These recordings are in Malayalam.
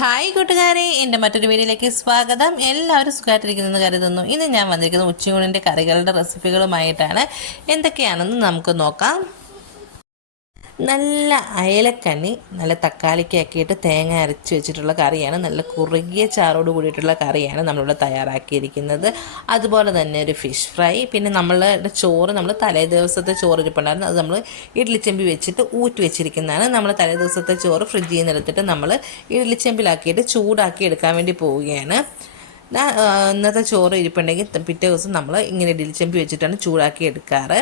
ഹായ് കൂട്ടുകാരെ എന്റെ മറ്റൊരു വീഡിയോയിലേക്ക് സ്വാഗതം. എല്ലാവരും സുഖമായിട്ടിരിക്കുന്നെന്ന് കരുതുന്നു. ഇന്ന് ഞാൻ വന്നിരിക്കുന്നത് ഉച്ചയൂണിന്റെ കറികളുടെ റെസിപ്പികളുമായിട്ടാണ് എന്തൊക്കെയാണെന്ന് നമുക്ക് നോക്കാം. നല്ല അയലക്കണ്ണി നല്ല തക്കാളിക്കാക്കിയിട്ട് തേങ്ങ അരച്ച് വെച്ചിട്ടുള്ള കറിയാണ്. നല്ല കുറുകിയ ചാറോട് കൂടിയിട്ടുള്ള കറിയാണ് നമ്മളിവിടെ തയ്യാറാക്കിയിരിക്കുന്നത്. അതുപോലെ തന്നെ ഒരു ഫിഷ് ഫ്രൈ. പിന്നെ നമ്മളുടെ ചോറ് നമ്മൾ തലേ ദിവസത്തെ ചോറ് ഇരിപ്പുണ്ടായിരുന്നു. അത് നമ്മൾ ഇഡ്ലിച്ചെമ്പി വെച്ചിട്ട് ഊറ്റി വെച്ചിരിക്കുന്നതാണ്. നമ്മൾ തലേ ദിവസത്തെ ചോറ് ഫ്രിഡ്ജിൽ നിന്ന് എടുത്തിട്ട് നമ്മൾ ഇഡ്ലിച്ചെമ്പിലാക്കിയിട്ട് ചൂടാക്കി എടുക്കാൻ വേണ്ടി പോവുകയാണ്. ഇന്നത്തെ ചോറ് ഇരിപ്പുണ്ടെങ്കിൽ പിറ്റേ ദിവസം നമ്മൾ ഇങ്ങനെ ഇഡ്ലിച്ചെമ്പി വെച്ചിട്ടാണ് ചൂടാക്കി എടുക്കാറ്.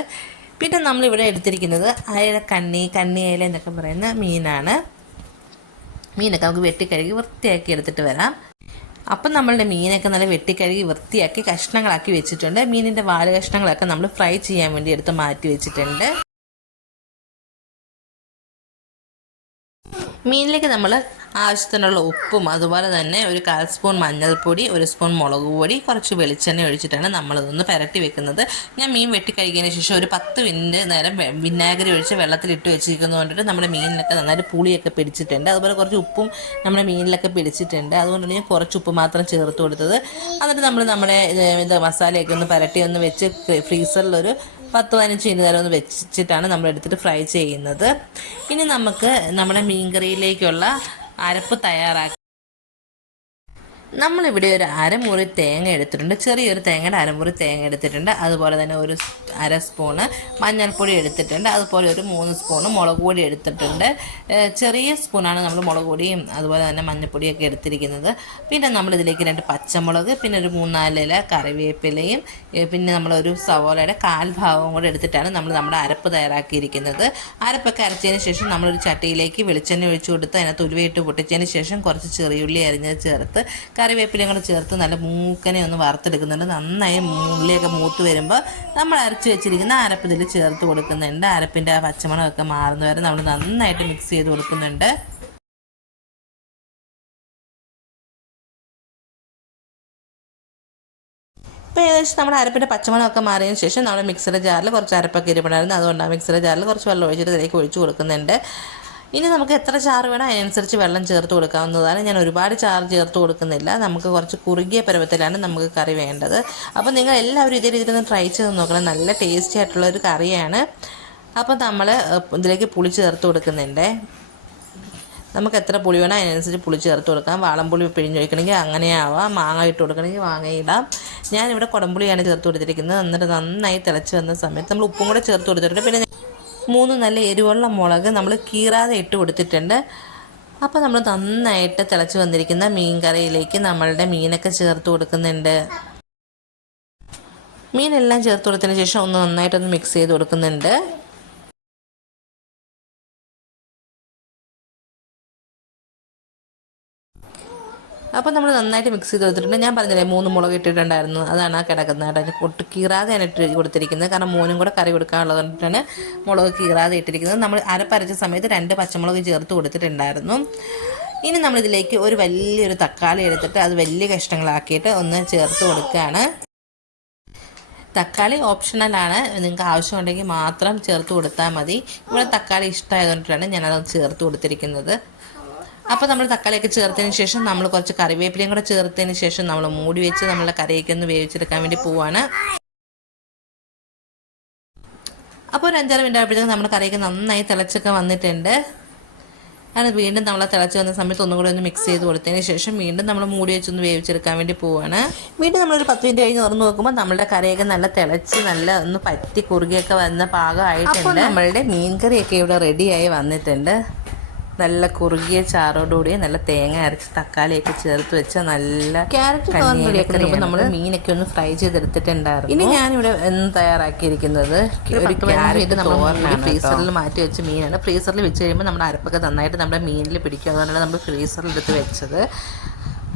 പിന്നെ നമ്മളിവിടെ എടുത്തിരിക്കുന്നത് അയല കണ്ണി കണ്ണി അയല എന്നൊക്കെ പറയുന്ന മീനാണ്. മീനൊക്കെ നമുക്ക് വെട്ടിക്കഴുകി വൃത്തിയാക്കി എടുത്തിട്ട് വരാം. അപ്പം നമ്മളുടെ മീനൊക്കെ നല്ല വെട്ടിക്കഴുകി വൃത്തിയാക്കി കഷ്ണങ്ങളാക്കി വെച്ചിട്ടുണ്ട്. മീനിന്റെ വാൽ കഷ്ണങ്ങളൊക്കെ നമ്മൾ ഫ്രൈ ചെയ്യാൻ വേണ്ടി എടുത്ത് മാറ്റി വെച്ചിട്ടുണ്ട്. മീനിലേക്ക് നമ്മൾ ആവശ്യത്തിനുള്ള ഉപ്പും അതുപോലെ തന്നെ ഒരു കാൽ സ്പൂൺ മഞ്ഞൾപ്പൊടി ഒരു സ്പൂൺ മുളക് പൊടി കുറച്ച് വെളിച്ചെണ്ണ ഒഴിച്ചിട്ടാണ് നമ്മളിതൊന്ന് പുരട്ടി വെക്കുന്നത്. ഞാൻ മീൻ വെട്ടി കഴിക്കുന്നതിന് ശേഷം ഒരു പത്ത് മിനിറ്റ് നേരം വിനാഗിരി ഒഴിച്ച് വെള്ളത്തിലിട്ട് വെച്ചിരിക്കുന്നത് കൊണ്ടിട്ട് നമ്മുടെ മീനിലൊക്കെ നന്നായിട്ട് പുളിയൊക്കെ പിടിച്ചിട്ടുണ്ട്. അതുപോലെ കുറച്ച് ഉപ്പും നമ്മുടെ മീനിലൊക്കെ പിടിച്ചിട്ടുണ്ട്. അതുകൊണ്ടാണ് ഞാൻ കുറച്ച് ഉപ്പ് മാത്രം ചേർത്ത് കൊടുത്തത്. എന്നിട്ട് നമ്മൾ നമ്മുടെ ഇത് മസാലയൊക്കെ ഒന്ന് പുരട്ടി ഒന്ന് വെച്ച് ഫ്രീസറിലൊരു പത്ത് പതിനഞ്ച് മിനിറ്റ് നേരം ഒന്ന് വെച്ചിട്ടാണ് നമ്മൾ എടുത്തിട്ട് ഫ്രൈ ചെയ്യുന്നത്. ഇനി നമുക്ക് നമ്മുടെ മീൻകറിയിലേക്കുള്ള അരപ്പ് തയ്യാറാക്കി. നമ്മളിവിടെ ഒരു അരമുറി തേങ്ങ എടുത്തിട്ടുണ്ട്. ചെറിയൊരു തേങ്ങയുടെ അരമുറി തേങ്ങ എടുത്തിട്ടുണ്ട്. അതുപോലെ തന്നെ ഒരു അര സ്പൂണ് മഞ്ഞൾപ്പൊടി എടുത്തിട്ടുണ്ട്. അതുപോലെ ഒരു മൂന്ന് സ്പൂണ് മുളക് പൊടി എടുത്തിട്ടുണ്ട്. ചെറിയ സ്പൂണാണ് നമ്മൾ മുളക് പൊടിയും അതുപോലെ തന്നെ മഞ്ഞൾപ്പൊടിയൊക്കെ എടുത്തിരിക്കുന്നത്. പിന്നെ നമ്മളിതിലേക്ക് രണ്ട് പച്ചമുളക് പിന്നെ ഒരു മൂന്നാലില കറിവേപ്പിലയും പിന്നെ നമ്മളൊരു സവോളയുടെ കാൽ ഭാഗവും കൂടെ എടുത്തിട്ടാണ് നമ്മൾ നമ്മുടെ അരപ്പ് തയ്യാറാക്കിയിരിക്കുന്നത്. അരപ്പൊക്കെ അരച്ചതിന് ശേഷം നമ്മളൊരു ചട്ടിയിലേക്ക് വെളിച്ചെണ്ണ ഒഴിച്ചു കൊടുത്ത് അതിനകത്ത് ഉലുവയിട്ട് പൊട്ടിച്ചതിന് ശേഷം കുറച്ച് ചെറിയുള്ളി അരിഞ്ഞത് ചേർത്ത് കറിവേപ്പിലയും കൂടെ ചേർത്ത് നല്ല മൂക്കനെ ഒന്ന് വറുത്തെടുക്കുന്നുണ്ട്. നന്നായി ഉള്ളിയൊക്കെ മൂത്ത് വരുമ്പോൾ നമ്മൾ അരച്ച് വെച്ചിരിക്കുന്ന അരപ്പിതിൽ ചേർത്ത് കൊടുക്കുന്നുണ്ട്. അരപ്പിന്റെ ആ പച്ചമണമൊക്കെ മാറുന്ന വരെ നമ്മൾ നന്നായിട്ട് മിക്സ് ചെയ്ത് കൊടുക്കുന്നുണ്ട്. ഇപ്പോൾ ഏകദേശം നമ്മുടെ അരപ്പിന്റെ പച്ചമണമൊക്കെ മാറിയതിന് ശേഷം നമ്മൾ മിക്സിയുടെ ജാറിൽ കുറച്ച് അരപ്പൊക്കെ ഇരിപ്പുണ്ടായിരുന്നു. അതുകൊണ്ടാണ് മിക്സിയുടെ ജാറിൽ കുറച്ച് വെള്ളം ഒഴിച്ചിട്ട് ഇതിലേക്ക് ഒഴിച്ച് കൊടുക്കുന്നുണ്ട്. ഇനി നമുക്ക് എത്ര ചാറ് വേണം അതിനനുസരിച്ച് വെള്ളം ചേർത്ത് കൊടുക്കാവുന്നതാണ്. ഞാൻ ഒരുപാട് ചാറ് ചേർത്ത് കൊടുക്കുന്നില്ല. നമുക്ക് കുറച്ച് കുറുകിയ പരുവത്തിലാണ് നമുക്ക് കറി വേണ്ടത്. അപ്പോൾ നിങ്ങൾ എല്ലാവരും ഇതേ രീതിയിൽ ഒന്ന് ട്രൈ ചെയ്ത് നോക്കണം. നല്ല ടേസ്റ്റി ആയിട്ടുള്ള ഒരു കറിയാണ്. അപ്പോൾ നമ്മൾ ഇതിലേക്ക് പുളി ചേർത്ത് കൊടുക്കുന്നുണ്ട്. നമുക്ക് എത്ര പുളി വേണം അതിനനുസരിച്ച് പുളി ചേർത്ത് കൊടുക്കാം. വാളംപുളി പിഴിഞ്ഞൊഴിക്കണമെങ്കിൽ അങ്ങനെ ആവാം. മാങ്ങ ഇട്ട് കൊടുക്കണമെങ്കിൽ മാങ്ങ ഇടാം. ഞാനിവിടെ കുടംപുളിയാണ് ചേർത്ത് കൊടുത്തിരിക്കുന്നത്. എന്നിട്ട് നന്നായി തിളച്ച് വന്ന സമയത്ത് നമ്മൾ ഉപ്പും കൂടെ ചേർത്ത് കൊടുത്തിട്ടുണ്ട്. പിന്നെ മൂന്ന് നല്ല എരിവുള്ള മുളക് നമ്മൾ കീറാതെ ഇട്ട് കൊടുത്തിട്ടുണ്ട്. അപ്പോൾ നമ്മൾ നന്നായിട്ട് തിളച്ച് വന്നിരിക്കുന്ന മീൻ കറിയിലേക്ക് നമ്മളുടെ മീനൊക്കെ ചേർത്ത് കൊടുക്കുന്നുണ്ട്. മീനെല്ലാം ചേർത്ത് കൊടുത്തതിന് ശേഷം ഒന്ന് നന്നായിട്ടൊന്ന് മിക്സ് ചെയ്ത് കൊടുക്കുന്നുണ്ട്. അപ്പോൾ നമ്മൾ നന്നായിട്ട് മിക്സ് ചെയ്ത് കൊടുത്തിട്ടുണ്ട്. ഞാൻ പറഞ്ഞില്ലേ മൂന്ന് മുളക് ഇട്ടിട്ടുണ്ടായിരുന്നു. അതാണ് ആ കിടക്കുന്നത് കേട്ടോ. ഒട്ട് കീറാതെ ഞാൻ ഇട്ട് കൊടുത്തിരിക്കുന്നത്. കാരണം മോനും കൂടെ കറി കൊടുക്കാനുള്ളത് കൊണ്ടിട്ടാണ് മുളക് കീറാതെ ഇട്ടിരിക്കുന്നത്. നമ്മൾ അരപ്പരച്ച സമയത്ത് രണ്ട് പച്ചമുളക് ചേർത്ത് കൊടുത്തിട്ടുണ്ടായിരുന്നു. ഇനി നമ്മളിതിലേക്ക് ഒരു വലിയൊരു തക്കാളി എടുത്തിട്ട് അത് വലിയ കഷ്ണങ്ങളാക്കിയിട്ട് ഒന്ന് ചേർത്ത് കൊടുക്കുകയാണ്. തക്കാളി ഓപ്ഷണലാണ് നിങ്ങൾക്ക് ആവശ്യമുണ്ടെങ്കിൽ മാത്രം ചേർത്ത് കൊടുത്താൽ മതി. ഇവിടെ തക്കാളി ഇഷ്ടമായതുകൊണ്ടാണ് ഞാനത് ചേർത്ത് കൊടുത്തിരിക്കുന്നത്. അപ്പോൾ നമ്മൾ തക്കാളിയൊക്കെ ചേർത്തതിന് ശേഷം നമ്മൾ കുറച്ച് കറിവേപ്പിലയും കൂടെ ചേർത്തതിന് ശേഷം നമ്മൾ മൂടി വെച്ച് നമ്മളെ കറിയൊക്കെ ഒന്ന് വേവിച്ചെടുക്കാൻ വേണ്ടി പോവാണ്. അപ്പോൾ ഒരു അഞ്ചാറ് മിനിറ്റ് ആയപ്പോഴത്തേക്കും നമ്മുടെ കറിയൊക്കെ നന്നായി തിളച്ചൊക്കെ വന്നിട്ടുണ്ട്. അത് വീണ്ടും നമ്മൾ തിളച്ച് വന്ന സമയത്ത് ഒന്നും കൂടി ഒന്ന് മിക്സ് ചെയ്ത് കൊടുത്തതിന് ശേഷം വീണ്ടും നമ്മൾ മൂടി വെച്ച് ഒന്ന് വേവിച്ചെടുക്കാൻ വേണ്ടി പോവാണ്. വീണ്ടും നമ്മളൊരു പത്ത് മിനിറ്റ് കഴിഞ്ഞ് തുറന്ന് നോക്കുമ്പോൾ നമ്മളുടെ കറിയൊക്കെ നല്ല തിളച്ച് നല്ല ഒന്ന് പറ്റി കുറുകിയൊക്കെ വന്ന പാകമായിട്ടുണ്ട്. നമ്മളുടെ മീൻ കറിയൊക്കെ ഇവിടെ റെഡിയായി വന്നിട്ടുണ്ട്. നല്ല കുറുകിയ ചാറോടുകൂടി നല്ല തേങ്ങ അരച്ച് തക്കാളിയൊക്കെ ചേർത്ത് വെച്ച നല്ല ക്യാരറ്റ് നമ്മൾ മീനൊക്കെ ഒന്ന് ഫ്രൈ ചെയ്തെടുത്തിട്ടുണ്ടായിരുന്നു. ഇനി ഞാനിവിടെ എന്ന് തയ്യാറാക്കിയിരിക്കുന്നത് ഒരു ക്യാരറ്റ് ഫ്രീസറിൽ മാറ്റി വെച്ച മീനാണ്. ഫ്രീസറിൽ വെച്ച് കഴിയുമ്പോൾ നമ്മുടെ അരപ്പൊക്കെ നന്നായിട്ട് നമ്മുടെ മീനിൽ പിടിക്കും. അതുകൊണ്ടാണ് നമ്മൾ ഫ്രീസറിൽ എടുത്ത് വെച്ചത്.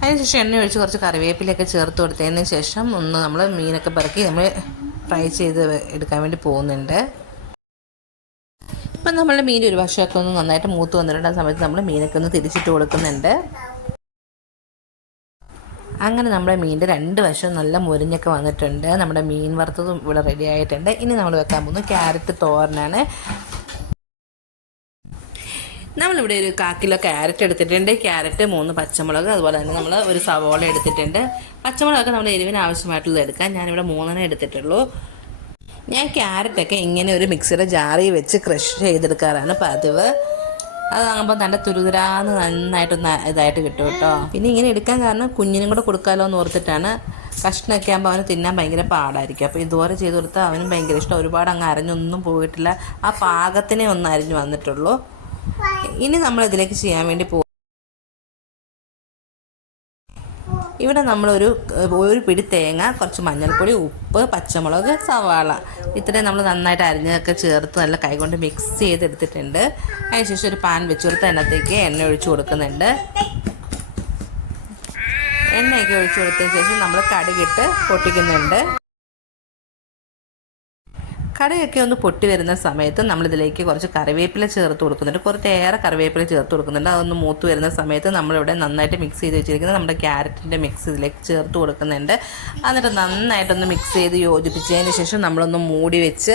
അതിനുശേഷം എണ്ണ ഒഴിച്ച് കുറച്ച് കറിവേപ്പിലൊക്കെ ചേർത്ത് കൊടുത്തതിന് ശേഷം ഒന്ന് നമ്മൾ മീനൊക്കെ പറക്കി നമ്മൾ ഫ്രൈ ചെയ്ത് എടുക്കാൻ വേണ്ടി പോകുന്നുണ്ട്. ഇപ്പം നമ്മുടെ മീൻ ഒരു വശമൊക്കെ ഒന്ന് നന്നായിട്ട് മൂത്ത് വന്നിട്ടുണ്ട്. ആ സമയത്ത് നമ്മൾ മീനൊക്കെ ഒന്ന് തിരിച്ചിട്ട് കൊടുക്കുന്നുണ്ട്. അങ്ങനെ നമ്മുടെ മീനിന്റെ രണ്ട് വശം നല്ല മുരിഞ്ഞൊക്കെ വന്നിട്ടുണ്ട്. നമ്മുടെ മീൻ വറുത്തതും ഇവിടെ റെഡി ആയിട്ടുണ്ട്. ഇനി നമ്മൾ വെക്കാൻ പോകുന്നത് ക്യാരറ്റ് തോരനാണ്. നമ്മളിവിടെ ഒരു കാക്കിലോ കിലോ ക്യാരറ്റ് എടുത്തിട്ടുണ്ട്. ക്യാരറ്റ് മൂന്ന് പച്ചമുളക് അതുപോലെ തന്നെ നമ്മൾ ഒരു സവോള എടുത്തിട്ടുണ്ട്. പച്ചമുളകൊക്കെ നമ്മുടെ എരിവിന് ആവശ്യമായിട്ടുള്ളത് എടുക്കാം. ഞാനിവിടെ മൂന്നെണ്ണം എടുത്തിട്ടുള്ളൂ. ഞാൻ ക്യാരറ്റൊക്കെ ഇങ്ങനെ ഒരു മിക്സിയുടെ ജാറിൽ വെച്ച് ക്രഷ് ചെയ്തെടുക്കാറാണ് പതിവ്. അതാകുമ്പോൾ നല്ല തുരുതുരാന്ന് നന്നായിട്ടൊന്ന് ഇതായിട്ട് കിട്ടും കേട്ടോ. പിന്നെ ഇങ്ങനെ എടുക്കാൻ കാരണം കുഞ്ഞിനും കൂടെ കൊടുക്കാമല്ലോ എന്ന് ഓർത്തിട്ടാണ് കഷ്ണമൊക്കെ ആകുമ്പോൾ അവന് തിന്നാൻ ഭയങ്കര പാടായിരിക്കും. അപ്പോൾ ഇതുപോലെ ചെയ്ത് കൊടുത്താൽ അവനും ഭയങ്കര ഇഷ്ടം. ഒരുപാട് അങ്ങ് അരഞ്ഞൊന്നും പോയിട്ടില്ല. ആ പാകത്തിനെ ഒന്ന് അരിഞ്ഞു വന്നിട്ടുള്ളൂ. ഇനി നമ്മൾ ഇതിലേക്ക് ചെയ്യാൻ വേണ്ടി പോകും ഇവിടെ നമ്മളൊരു ഒരു പിടി തേങ്ങ കുറച്ച് മഞ്ഞൾപ്പൊടി ഉപ്പ് പച്ചമുളക് സവാള. ഇത്രയും നമ്മൾ നന്നായിട്ട് അരിഞ്ഞതൊക്കെ ചേർത്ത് നല്ല കൈകൊണ്ട് മിക്സ് ചെയ്തെടുത്തിട്ടുണ്ട്. അതിനുശേഷം ഒരു പാൻ വെച്ച് കൊടുത്ത് അതിനകത്തേക്ക് എണ്ണ ഒഴിച്ചു കൊടുക്കുന്നുണ്ട്. എണ്ണയൊക്കെ ഒഴിച്ചു കൊടുത്തതിന് ശേഷം നമ്മൾ കടുകിട്ട് പൊട്ടിക്കുന്നുണ്ട്. കടയൊക്കെ ഒന്ന് പൊട്ടി വരുന്ന സമയത്ത് നമ്മളിതിലേക്ക് കുറച്ച് കറിവേപ്പില ചേർത്ത് കൊടുക്കുന്നുണ്ട്. കുറച്ചേറെ കറിവേപ്പില ചേർത്ത് കൊടുക്കുന്നുണ്ട്. അതൊന്ന് മൂത്ത് വരുന്ന സമയത്ത് നമ്മളിവിടെ നന്നായിട്ട് മിക്സ് ചെയ്ത് വെച്ചിരിക്കുന്നത് നമ്മുടെ ക്യാരറ്റിന്റെ മിക്സ് ഇതിലേക്ക് ചേർത്ത് കൊടുക്കുന്നുണ്ട്. എന്നിട്ട് നന്നായിട്ടൊന്ന് മിക്സ് ചെയ്ത് യോജിപ്പിച്ചതിന് ശേഷം നമ്മളൊന്ന് മൂടി വെച്ച്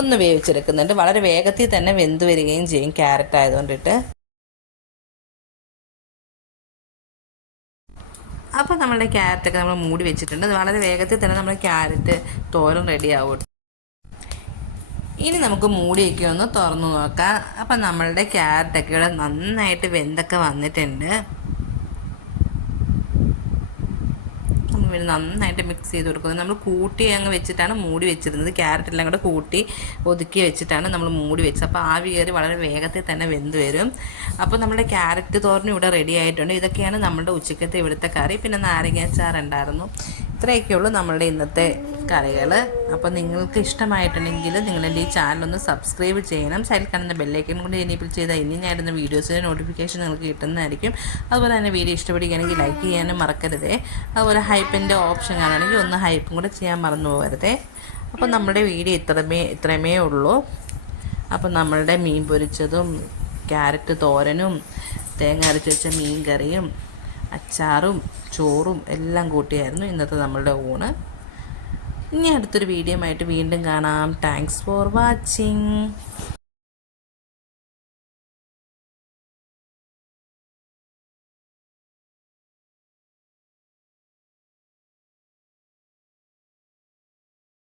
ഒന്ന് വേവിച്ചെടുക്കുന്നുണ്ട്. വളരെ വേഗത്തിൽ തന്നെ വെന്ത് വരികയും ചെയ്യും ക്യാരറ്റ് ആയതുകൊണ്ടിട്ട്. അപ്പോൾ നമ്മുടെ ക്യാരറ്റൊക്കെ നമ്മൾ മൂടി വെച്ചിട്ടുണ്ട്. വളരെ വേഗത്തിൽ തന്നെ നമ്മുടെ ക്യാരറ്റ് തോരൻ റെഡി ആവും. ഇനി നമുക്ക് മൂടിയൊക്കെ ഒന്ന് തുറന്നു നോക്കാം. അപ്പം നമ്മളുടെ ക്യാരറ്റൊക്കെ ഇവിടെ നന്നായിട്ട് വെന്തൊക്കെ വന്നിട്ടുണ്ട്. നന്നായിട്ട് മിക്സ് ചെയ്ത് കൊടുക്കുന്നത് നമ്മൾ കൂട്ടി അങ്ങ് വെച്ചിട്ടാണ് മൂടി വെച്ചിരുന്നത്. ക്യാരറ്റ് എല്ലാം കൂടെ കൂട്ടി ഒതുക്കി വെച്ചിട്ടാണ് നമ്മൾ മൂടി വെച്ചത്. അപ്പോൾ ആവി കയറി വളരെ വേഗത്തിൽ തന്നെ വെന്ത് വരും. അപ്പോൾ നമ്മുടെ ക്യാരറ്റ് തോരനും ഇവിടെ റെഡി ആയിട്ടുണ്ട്. ഇതൊക്കെയാണ് നമ്മുടെ ഉച്ചക്കത്തെ ഇവിടുത്തെ കറി. പിന്നെ നാരങ്ങാച്ചാർ ഉണ്ടായിരുന്നു. ഇത്രയൊക്കെയുള്ളൂ നമ്മളുടെ ഇന്നത്തെ കറികൾ അപ്പോൾ നിങ്ങൾക്ക് ഇഷ്ടമായിട്ടുണ്ടെങ്കിൽ നിങ്ങളെന്റെ ഈ ചാനൽ ഒന്ന് സബ്സ്ക്രൈബ് ചെയ്യണം. സൈഡിൽ കാണുന്ന ബെല്ലൈക്കൻ കൊണ്ട് എനേബിൾ ചെയ്താൽ ഇനി ഞാൻ ഇടുന്ന വീഡിയോസിന്റെ നോട്ടിഫിക്കേഷൻ നിങ്ങൾക്ക് കിട്ടുന്നതായിരിക്കും. അതുപോലെ തന്നെ വീഡിയോ ഇഷ്ടപ്പെടുകയാണെങ്കിൽ ലൈക്ക് ചെയ്യാനും മറക്കരുതേ. അതുപോലെ ഹൈപ്പിന്റെ ഓപ്ഷൻ കാണുകയാണെങ്കിൽ ഒന്ന് ഹൈപ്പും കൂടെ ചെയ്യാൻ മറന്നു പോകരുതേ. അപ്പോൾ നമ്മുടെ വീഡിയോ ഇത്രമേ ഇത്രമേ ഉള്ളൂ. അപ്പോൾ നമ്മളുടെ മീൻ പൊരിച്ചതും ക്യാരറ്റ് തോരനും തേങ്ങ അരച്ച് വെച്ച മീൻ കറിയും അച്ചാറും ചോറും എല്ലാം കൂട്ടിയായിരുന്നു ഇന്നത്തെ നമ്മളുടെ ഊണ്. ഇനി അടുത്തൊരു വീഡിയോ ആയിട്ട് വീണ്ടും കാണാം. Thanks for watching